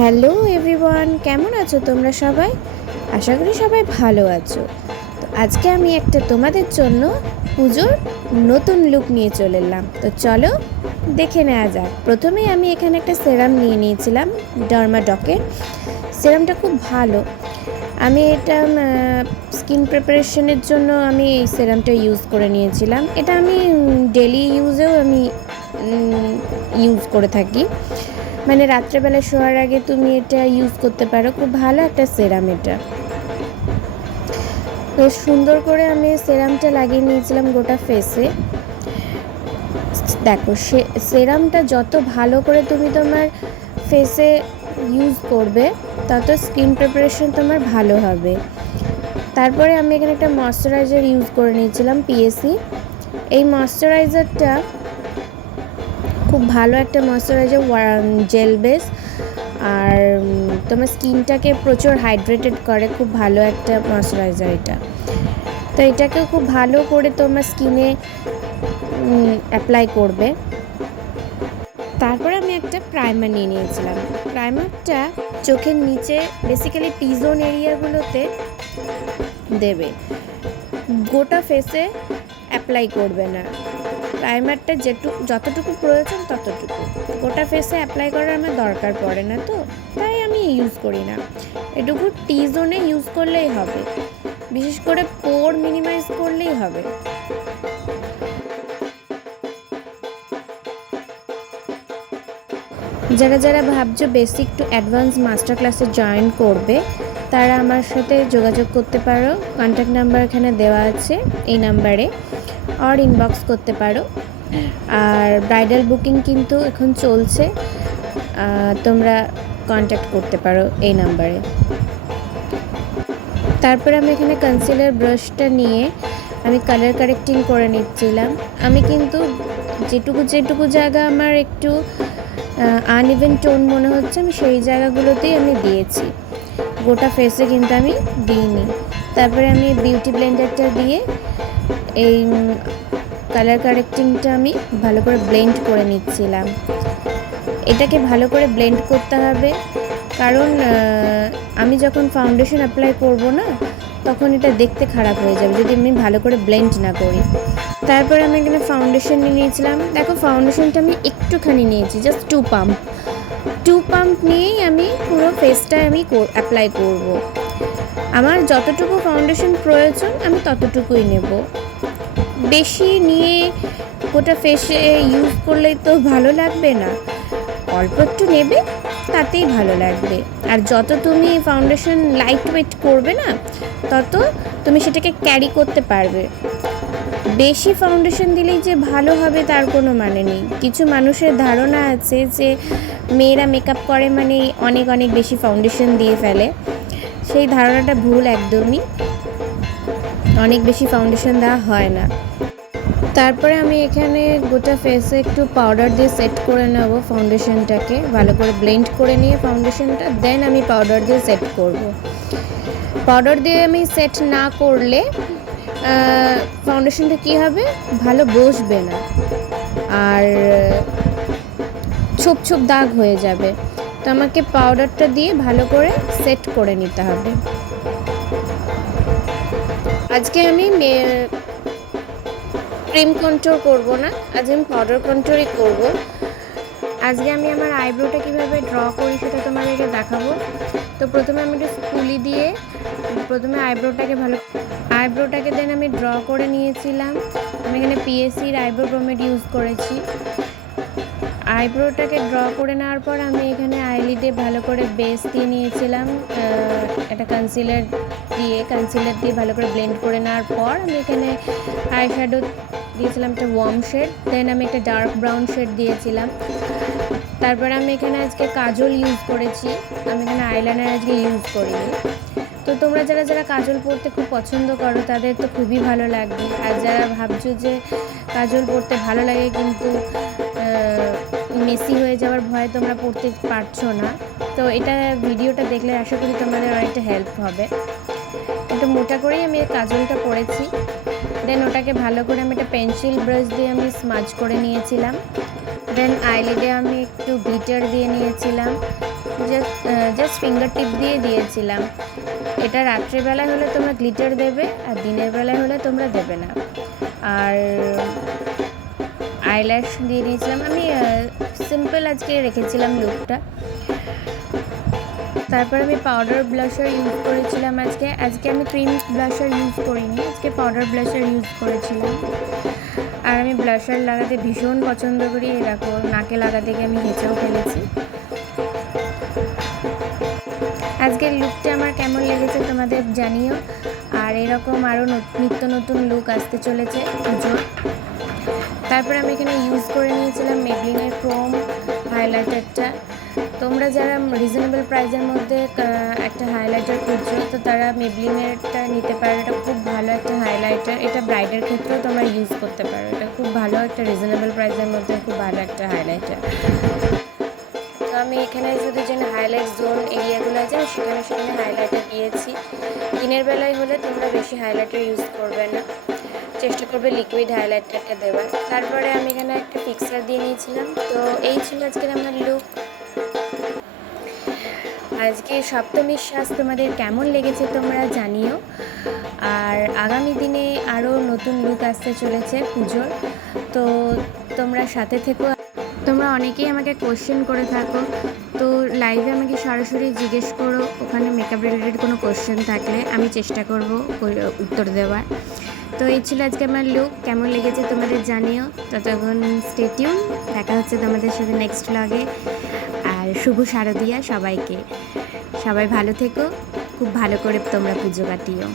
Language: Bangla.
হ্যালো এভরিওয়ান, কেমন আছো তোমরা সবাই? আশা করি সবাই ভালো আছো। তো আজকে আমি একটা তোমাদের জন্য পুজোর নতুন লুক নিয়ে চলে এলাম। তো চলো দেখে নেওয়া যাক। প্রথমেই আমি এখানে একটা সেরাম নিয়ে নিয়েছিলাম, ডার্মাডকের। সেরামটা খুব ভালো। আমি এটা স্কিন প্রিপারেশনের জন্য আমি এই সেরামটা ইউজ করে নিয়েছিলাম। এটা আমি ডেলি ইউজেও আমি ইউজ করে থাকি। মানে রাত্রেবেলা শোয়ার আগে তুমি এটা ইউজ করতে পারো, খুব ভালো একটা সেরাম এটা। তো সুন্দর করে আমি সেরামটা লাগিয়ে নিয়েছিলাম গোটা ফেসে। দেখো সেরামটা যত ভালো করে তুমি তোমার ফেসে ইউজ করবে তত স্কিন প্রিপারেশন তোমার ভালো হবে। তারপরে আমি এখানে একটা ময়শ্চারাইজার ইউজ করে নিয়েছিলাম, পিএসি। এই ময়শ্চারাইজারটা খুব ভালো একটা ময়শ্চারাইজার, জেল বেস, আর তোমার স্কিনটাকে প্রচুর হাইড্রেটেড করে। খুব ভালো একটা ময়শ্চারাইজার এটা। তো এটাকে খুব ভালো করে তোমার স্কিনে অ্যাপ্লাই করবে। তারপরে আমি একটা প্রাইমার নিয়ে নিয়েছিলাম। প্রাইমারটা চোখের নিচে, বেসিক্যালি টি জোন এরিয়াগুলোতে দেবে, গোটা ফেসে অ্যাপ্লাই করবে না। প্রাইমারটা যতটুকু প্রয়োজন ততটুকু, গোটা ফেসে অ্যাপ্লাই করার আমার দরকার পড়ে না, তো তাই আমি ইউজ করি না। এটুকু টি জোনে ইউজ করলেই হবে, বিশেষ করে পোর মিনিমাইজ করলেই হবে। যারা যারা ভাবছো বেসিক টু অ্যাডভান্স মাস্টার ক্লাসে জয়েন করবে তারা আমার সাথে যোগাযোগ করতে পারো। কন্ট্যাক্ট নাম্বার এখানে দেওয়া আছে এই নাম্বারে, আর ইনবক্স করতে পারো। আর ব্রাইডাল বুকিং কিন্তু এখন চলছে, তোমরা কন্ট্যাক্ট করতে পারো এই নাম্বারে। তারপরে আমি এখানে কনসিলার ব্রাশটা নিয়ে আমি কালার কারেক্টিং করে নিচ্ছিলাম। আমি কিন্তু যেটুকু জায়গা আমার একটু আনইভেন টোন মনে হচ্ছে আমি সেই জায়গাগুলোতেই আমি দিয়েছি, গোটা ফেসে কিন্তু আমি দিইনি। তারপরে আমি বিউটি ব্লেন্ডারটা দিয়ে এই কালার কারেক্টিংটা আমি ভালো করে ব্লেন্ড করে নিচ্ছিলাম। এটাকে ভালো করে ব্লেন্ড করতে হবে, কারণ আমি যখন ফাউন্ডেশন অ্যাপ্লাই করব না তখন এটা দেখতে খারাপ হয়ে যাবে যদি আমি ভালো করে ব্লেন্ড না করি। তারপরে আমি এখানে ফাউন্ডেশন নিয়ে নিয়েছিলাম। দেখো ফাউন্ডেশনটা আমি একটুখানি নিয়েছি, জাস্ট 2 পাম্প নিয়েই আমি পুরো ফেসটায় আমি অ্যাপ্লাই করব। আমার যতটুকু ফাউন্ডেশন প্রয়োজন আমি ততটুকুই নেব, বেশি নিয়ে গোটা ফেসে ইউজ করলেই তো ভালো লাগবে না। অল্প একটু নেবে, তাতেই ভালো লাগবে। আর যত তুমি ফাউন্ডেশন লাইট ওয়েট করবে না তত তুমি সেটাকে ক্যারি করতে পারবে। বেশি ফাউন্ডেশন দিলেই যে ভালো হবে তার কোনো মানে নেই। কিছু মানুষের ধারণা আছে যে মেয়েরা মেকআপ করে মানে অনেক অনেক বেশি ফাউন্ডেশন দিয়ে ফেলে, সেই ধারণাটা ভুল একদমই। অনেক বেশি ফাউন্ডেশন দেওয়া হয় না। তারপরে আমি এখানে গোটা ফেসে একটু পাউডার দিয়ে সেট করে নেব ফাউন্ডেশনটাকে, ভালো করে ব্লেন্ড করে নিয়ে ফাউন্ডেশনটা, দেন আমি পাউডার দিয়ে সেট করব। পাউডার দিয়ে আমি সেট না করলে ফাউন্ডেশনটা কী হবে, ভালো বসবে না, আর ছোপ ছোপ দাগ হয়ে যাবে। তো আমাকে পাউডারটা দিয়ে ভালো করে সেট করে নিতে হবে। আজকে আমি ক্রিম কন্ট্রোল করব না, আজ আমি পাউডার কন্ট্রোলই করব। আজকে আমি আমার আইব্রোটা কীভাবে ড্র করি সেটা তোমাদেরকে দেখাবো। তো প্রথমে আমি একটু স্কুলি দিয়ে প্রথমে আইব্রোটাকে দেন আমি ড্র করে নিয়েছিলাম। আমি এখানে পিএসির আইব্রো পমেড ইউজ করেছি। আইব্রোটাকে ড্র করে নেওয়ার পর আমি এখানে আইলিডে ভালো করে বেস দিয়ে নিয়েছিলাম, একটা কনসিলার দিয়ে ভালো করে ব্লেন্ড করে নেওয়ার পর আমি এখানে আই শ্যাডো দিয়েছিলাম একটা ওয়ার্ম শেড, দেন আমি একটা ডার্ক ব্রাউন শেড দিয়েছিলাম। তারপরে আমি এখানে আজকে কাজল ইউজ করেছি, আমি এখানে আইলাইনার আজকে ইউজ করিনি। তো তোমরা যারা যারা কাজল পরতে খুব পছন্দ করো তাদের তো খুবই ভালো লাগবে। আর যারা ভাবছো যে কাজল পরতে ভালো লাগে কিন্তু মেসি হয়ে যাওয়ার ভয়ে তোমরা পড়তে পারছো না, তো এটা ভিডিওটা দেখলে আশা করি তোমাদের অনেকটা হেল্প হবে। একটু মোটা করেই আমি কাজলটা পরেছি, দেন ওটাকে ভালো করে আমি একটা পেন্সিল ব্রাশ দিয়ে আমি স্মাজ করে নিয়েছিলাম। দেন আইলিডে আমি একটু গ্লিটার দিয়ে নিয়েছিলাম, যে ফিঙ্গার টিপ দিয়ে দিয়েছিলাম। এটা রাত্রেবেলায় হলে তোমরা গ্লিটার দেবে, আর দিনের বেলায় হলে তোমরা দেবে না। আর আইল্যাশ দিয়ে দিয়েছিলাম। আমি সিম্পল আজকে রেখেছিলাম লুকটা। তারপর আমি পাউডার ব্লাশার ইউজ করেছিলাম আজকে আমি ক্রিম ব্লাশার ইউজ করিনি, আজকে পাউডার ব্লাশার ইউজ করেছিলাম। আর আমি ব্লাশার লাগাতে ভীষণ পছন্দ করি, এরকম নাকে লাগাতে গিয়ে আমি হেঁচেও ফেলেছি। আজকের লুকটা আমার কেমন লেগেছে তোমাদের জানিও। আর এরকম আরও নিত্য নতুন লুক আসতে চলেছে পুজোর। তারপর আমি এখানে ইউজ করে নিয়েছিলাম মেবলিনের ক্রোম হাইলাইটারটা। তোমরা যারা রিজনেবল প্রাইসের মধ্যে একটা হাইলাইটার খুঁজছো, তো তারা মেবলিনেরটা নিতে পারো। এটা খুব ভালো একটা হাইলাইটার, এটা ব্রাইডের ক্ষেত্রেও তোমরা ইউজ করতে পারো। এটা খুব ভালো একটা রিজনেবল প্রাইসের মধ্যে খুব ভালো একটা হাইলাইটার। তো আমি এখানে শুধু যে হাইলাইট জোন এরিয়াগুলো আছে সেখানে হাইলাইটার দিয়েছি। দিনের বেলায় হলে তোমরা বেশি হাইলাইটার ইউজ করবে না, চেষ্টা করবে লিকুইড হাইলাইটারটা দেওয়ার। তারপরে আমি এখানে একটা ফিক্সার দিয়ে নিয়েছিলাম। তো এই ছিল আজকের আমার লুক। আজকে সপ্তমীর সাজ তোমাদের কেমন লেগেছে তোমরা জানিও। আর আগামী দিনে আরও নতুন লুক আসতে চলেছে পুজোর, তো তোমরা সাথে থেকো। তোমরা অনেকেই আমাকে কোশ্চেন করে থাকো, তো লাইভে আমাকে সরাসরি জিজ্ঞেস করো, ওখানে মেকআপ রিলেটেড কোনো কোশ্চেন থাকলে আমি চেষ্টা করব উত্তর দেওয়ার। তো এই ছিল আজকে আমার লুক, কেমন লেগেছে তোমাদের জানিও। ততক্ষণ স্টে টিউন, দেখা হচ্ছে তোমাদের সাথে নেক্সট ব্লগে। আর শুভ শারদিয়া সবাইকে, সবাই ভালো থেকো, খুব ভালো করে তোমরা পুজো কাটিও।